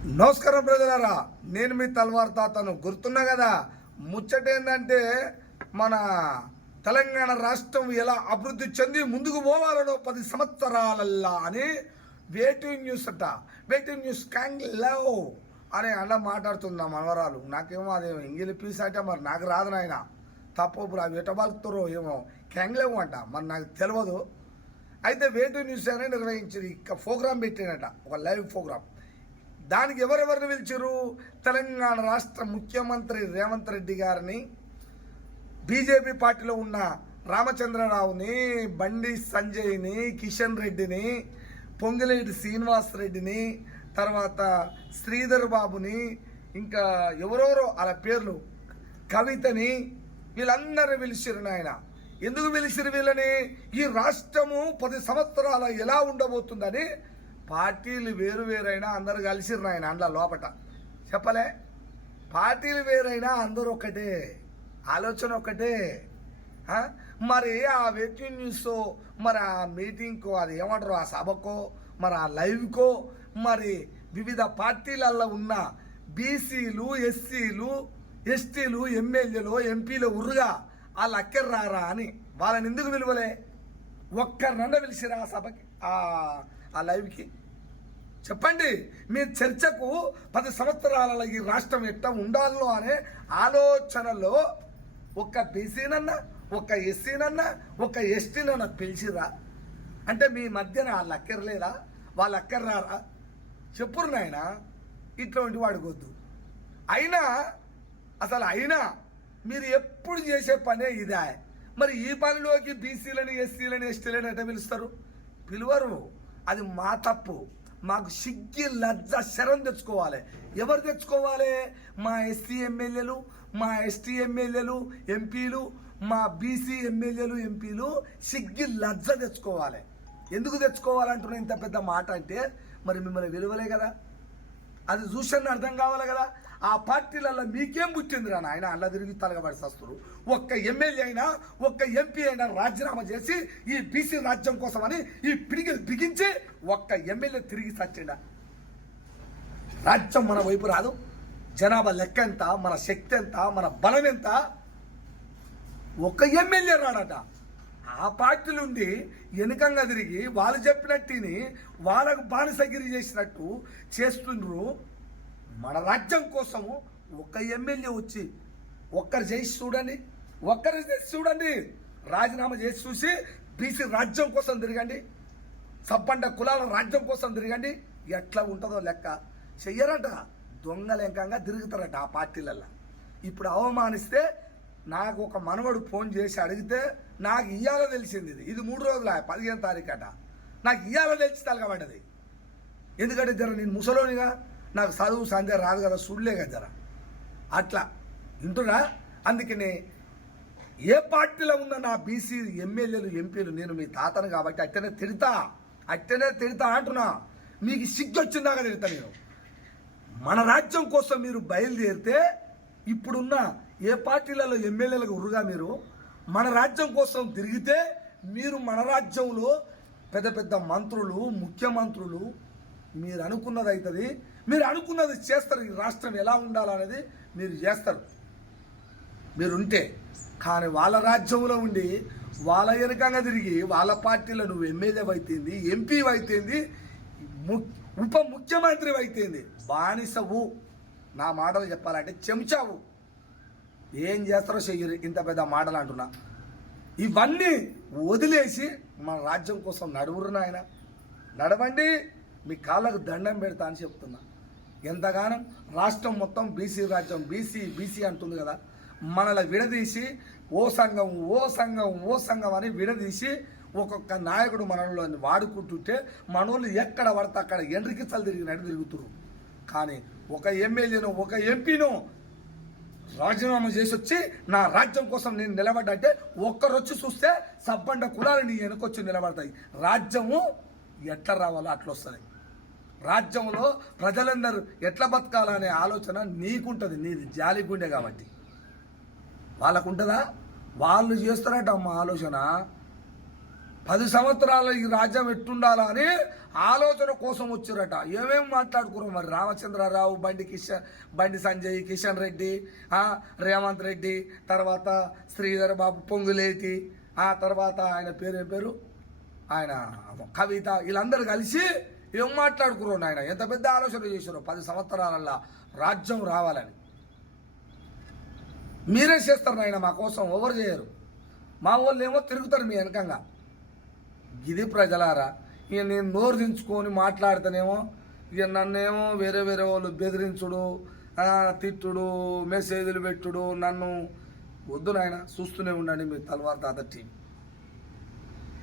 నమస్కారం ప్రజలారా, నేను మీ తల్వార్ తాతను. గుర్తున్నా కదా, ముచ్చట ఏంటంటే మన తెలంగాణ రాష్ట్రం ఎలా అభివృద్ధి చెంది ముందుకు పోవాలనో 10 సంవత్సరాలల్లా అని వెయిటింగ్ న్యూస్ అట. వెయిటింగ్ న్యూస్ క్యాంగ్ లవ్ అని అలా మాట్లాడుతుందా మనవరాలు. నాకేమో అదే ఇంగిలి పీస్ అంటే మరి నాకు రాదు నాయన. తప్పప్పుడు అవి ఎటబాలుతారో ఏమో క్యాంగ్ లవ్ అంట, మరి నాకు తెలియదు. అయితే వెయిటింగ్ న్యూస్ అనే నిర్వహించింది, ఇక ప్రోగ్రామ్ పెట్టినట, ఒక లైవ్ ప్రోగ్రామ్. దానికి ఎవరెవరిని పిలిచారు? తెలంగాణ రాష్ట్ర ముఖ్యమంత్రి రేవంత్ రెడ్డి గారిని, బీజేపీ పార్టీలో ఉన్న రామచంద్రరావుని, బండి సంజయ్ని, కిషన్ రెడ్డిని, పొంగిలేటి శ్రీనివాస్ రెడ్డిని, తర్వాత శ్రీధర్ బాబుని, ఇంకా ఎవరెవరో అలా పేర్లు, కవితని, వీళ్ళందరూ పిలిచిరు నాయన. ఎందుకు పిలిచిరు వీళ్ళని? ఈ రాష్ట్రము 10 సంవత్సరాల ఎలా ఉండబోతుందని. పార్టీలు వేరు వేరైనా అందరు కలిసిరు నాయన. అందులో లోపట చెప్పలే, పార్టీలు వేరైనా అందరూ ఒకటే, ఆలోచన ఒకటే. మరి ఆ వెయిటింగ్ న్యూస్, మరి ఆ మీటింగ్కో, అది ఏమంటారు, ఆ సభకో, మరి ఆ లైవ్కో, మరి వివిధ పార్టీలలో ఉన్న బీసీలు, ఎస్సీలు, ఎస్టీలు, ఎమ్మెల్యేలు, ఎంపీలు ఉర్రుగా వాళ్ళు అక్కర్రారా అని వాళ్ళని ఎందుకు పిలువలే? ఒక్కరినన్నా పిలిచిరా ఆ సభకి, ఆ లైవ్కి? చెప్పండి. మీ చర్చకు 10 సంవత్సరాల ఈ రాష్ట్రం ఎట్లా ఉండాలో అనే ఆలోచనలో ఒక బీసీనన్నా, ఒక ఎస్సీనన్నా, ఒక ఎస్టీనన్నా పిలిచిరా అంటే మీ మధ్యన వాళ్ళు అక్కర్లేదా? వాళ్ళు అక్కర్రారా? చెప్పురు నాయన, ఇటువంటి వాడుకోవద్దు. అయినా మీరు ఎప్పుడు చేసే పనే ఇదే. మరి ఈ పనిలోకి బీసీలని, ఎస్సీలని, ఎస్టీలని ఎట్లా పిలుస్తారు? పిలువరు. అది మా తప్పు. మాకు సిగ్గి, లజ్జ, శరం తెచ్చుకోవాలి. ఎవరు తెచ్చుకోవాలి? మా ఎస్సీ ఎమ్మెల్యేలు, మా ఎస్టీ ఎమ్మెల్యేలు, ఎంపీలు, మా బీసీ ఎమ్మెల్యేలు, ఎంపీలు సిగ్గి, లజ్జ తెచ్చుకోవాలి. ఎందుకు తెచ్చుకోవాలంటున్నా ఇంత పెద్ద మాట అంటే, మరి మిమ్మల్ని విలువలే కదా, అది చూసని అర్థం కావాలి కదా. ఆ పార్టీలలో మీకేం పుట్టిందిరా నాయన? అలా తిరిగి తలగబడి వస్తారు. ఒక్క ఎమ్మెల్యే అయినా, ఒక్క ఎంపీ అయినా రాజీనామా చేసి ఈ బీసీ రాజ్యం కోసమని ఈ పిడికిలు బిగించి ఒక్క ఎమ్మెల్యే తిరిగి సచ్చిండా? రాజ్యం మన వైపు రాదు. జనాభా లెక్క ఎంత, మన శక్తి ఎంత, మన బలం ఎంత? ఒక్క ఎమ్మెల్యే రాడట. ఆ పార్టీలు ఉండి వెనుకంగా తిరిగి వాళ్ళు చెప్పినట్టుని వాళ్ళకు బానిసగిరి చేసినట్టు చేస్తుండ్రు. మన రాజ్యం కోసము ఒక ఎమ్మెల్యే వచ్చి ఒక్కరు చేసి చూడండి, రాజీనామా చేసి చూసి బీసీ రాజ్యం కోసం తిరగండి, సబ్బండ కులాల రాజ్యం కోసం తిరగండి, ఎట్లా ఉంటుందో లెక్క. చెయ్యరట, దొంగలెంకంగా తిరుగుతారట ఆ పార్టీలల్లో. ఇప్పుడు అవమానిస్తే నాకు ఒక మనవడు ఫోన్ చేసి అడిగితే నాకు ఇయ్యాల తెలిసింది. ఇది 3 రోజుల 15వ తారీఖు అట. నాకు ఇయ్యాల తెలిసి తలగబడ్డది. ఎందుకంటే జర నేను ముసలోనిగా, నాకు చదువు సంధ్య రాదు కదా, సుళ్ళే కదా జర అట్లా వింటున్నా. అందుకనే ఏ పార్టీలో ఉన్న నా బీసీ ఎమ్మెల్యేలు, ఎంపీలు, నేను మీ తాతను కాబట్టి అట్టనే తిడతా అంటున్నా. మీకు సిగ్గు వచ్చిందాక తిడతా నేను. మన రాజ్యం కోసం మీరు బయలుదేరితే, ఇప్పుడున్న ఏ పార్టీలలో ఎమ్మెల్యేలకు ఉరుగా మీరు మన రాజ్యం కోసం తిరిగితే, మీరు మన రాజ్యంలో పెద్ద పెద్ద మంత్రులు, ముఖ్యమంత్రులు, మీరు అనుకున్నది అవుతుంది, మీరు అనుకున్నది చేస్తారు. ఈ రాష్ట్రం ఎలా ఉండాలనేది మీరు చేస్తారు మీరుంటే. కానీ వాళ్ళ రాజ్యంలో ఉండి వాళ్ళ వెనకంగా తిరిగి వాళ్ళ పార్టీలో నువ్వు ఎమ్మెల్యే అయితేంది, ఎంపీ అయితేంది, ఉప ముఖ్యమంత్రి అయితేంది, బానిసవు. నా మాటలు చెప్పాలంటే చెంచావు. ఏం చేస్తారో చెయ్యరు. ఇంత పెద్ద మాటలు అంటున్నా. ఇవన్నీ వదిలేసి మన రాజ్యం కోసం నడువురు నాయన, నడవండి. మీ కాళ్ళకు దండం పెడతా అని చెప్తున్నా. ఎంతగానం రాష్ట్రం మొత్తం బీసీ రాజ్యం, బీసీ అంటుంది కదా. మనల్ని విడదీసి ఓ సంఘం అని విడదీసి ఒక్కొక్క నాయకుడు మనలో వాడుకుంటుంటే మనోళ్ళు ఎక్కడ పడితే అక్కడ ఎండ్రికిచ్చలు తిరిగినట్టు తిరుగుతున్నారు. కానీ ఒక ఎమ్మెల్యేను, ఒక ఎంపీను రాజీనామా చేసి వచ్చి నా రాజ్యం కోసం నేను నిలబడ్డంటే ఒక్కరొచ్చి చూస్తే సబ్బండ కులాలు నీ వెనకొచ్చి నిలబడతాయి. రాజ్యము ఎట్లా రావాలో అట్లా వస్తుంది. రాజ్యంలో ప్రజలందరూ ఎట్లా బతకాలనే ఆలోచన నీకుంటుంది. నీది జాలి గుండె కాబట్టి. వాళ్ళకుంటుందా? వాళ్ళు చేస్తారట అమ్మ ఆలోచన. 10 సంవత్సరాలు ఈ రాజ్యం ఎట్టుండాలా అని ఆలోచన కోసం వచ్చారట. ఏమేమి మాట్లాడుకున్నాం మరి రామచంద్రరావు, బండి సంజయ్, కిషన్ రెడ్డి, రేవంత్ రెడ్డి, తర్వాత శ్రీధర్ బాబు పొంగులేటి, ఆ తర్వాత ఆయన పేరు ఆయన కవిత, వీళ్ళందరూ కలిసి ఏం మాట్లాడుకున్నాడు ఆయన. ఎంత పెద్ద ఆలోచన చేశారు 10 సంవత్సరాలల్లో రాజ్యం రావాలని. మీరే చేస్తారు ఆయన, మా కోసం ఎవరు చేయరు. మా వాళ్ళు ఏమో తిరుగుతారు మీ వెనకంగా. ఇది ప్రజలారా. ఇక నేను నోరు దించుకొని మాట్లాడితేనేమో ఇక నన్నేమో వేరే వాళ్ళు బెదిరించుడు, తిట్టుడు, మెసేజ్లు పెట్టుడు. నన్ను వద్దు నాయన. చూస్తూనే ఉండండి మీ తల్వార్ తాత టీవీ.